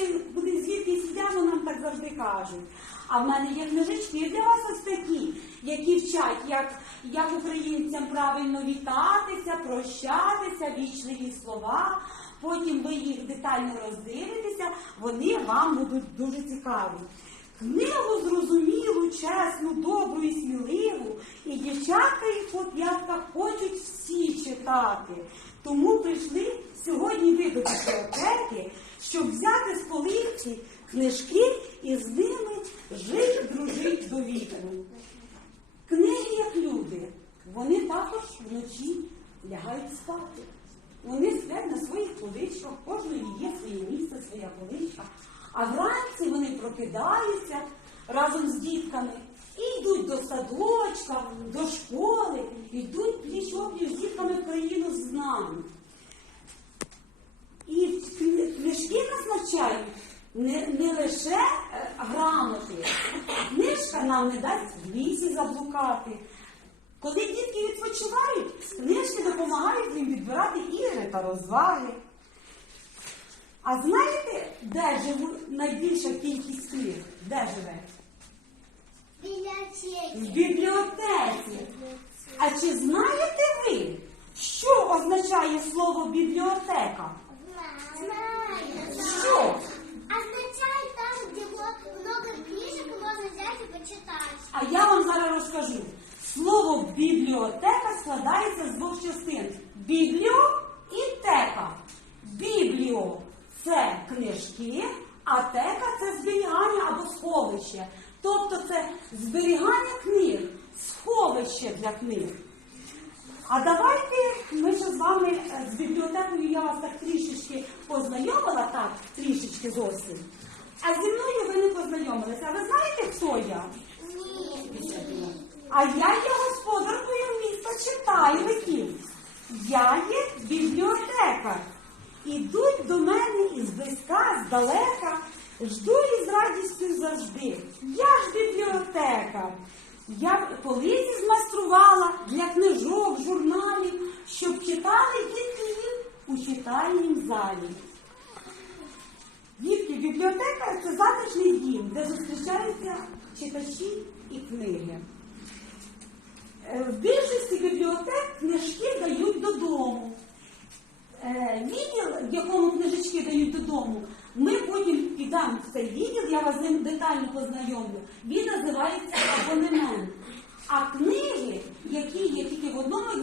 ми куди звідки йдемо, нам так завжди кажуть. А в мене є книжечки для вас ось такі, які вчать, як, як українцям правильно вітатися, прощатися, вічливі слова. Потім ви їх детально роздивитеся, вони вам будуть дуже цікаві. Книгу зрозумілу, чесну, добру і сміливу, і дівчатка і хлоп'ятка хочуть всі читати. Тому прийшли сьогодні ви до бібліотеки, щоб взяти з полиці книжки і з ними жити, дружить до віку. Книги як люди, вони також вночі лягають спати. Вони сплять на своїх поличках, кожної є своє місце, своя поличка. А вранці вони прокидаються разом з дітками і йдуть до садочка, до школи, йдуть пліч-опліч з дітками в країну знань. І кни- книжки нас навчають не, не лише е, грамоти. Не дасть в лісі заблукати. Коли дітки відпочивають, книжки допомагають їм відбирати ігри та розваги. А знаєте, де живе найбільша кількість книг? Де живе? В бібліотеці. А чи знаєте ви, що означає слово бібліотека? Розкажу. Слово бібліотека складається з двох частин: бібліо і тека. Бібліо це книжки, а тека це зберігання або сховище. Тобто це зберігання книг, сховище для книг. А давайте ми ще з вами е, з бібліотекою я вас так трішечки познайомила, так, трішечки зовсім. А зі мною ви не познайомилися. А ви знаєте, хто я? А я є господаркою міста читальників. Я є бібліотекар. Ідуть до мене із близька, здалека, жду із радістю завжди. Я ж бібліотекар. Я полиці змайструвала для книжок, журналів, щоб читали дітки у читальнім залі. Дітки, бібліотека це затишний дім, де зустрічаються читачі і книги. Е, В більшості бібліотек книжки дають додому. Е, Відділ, в якому книжечки дають додому, ми потім підемо в цей відділ, я вас з ним детально познайомлю. Він називається абонемент. А книги, які є тільки в одному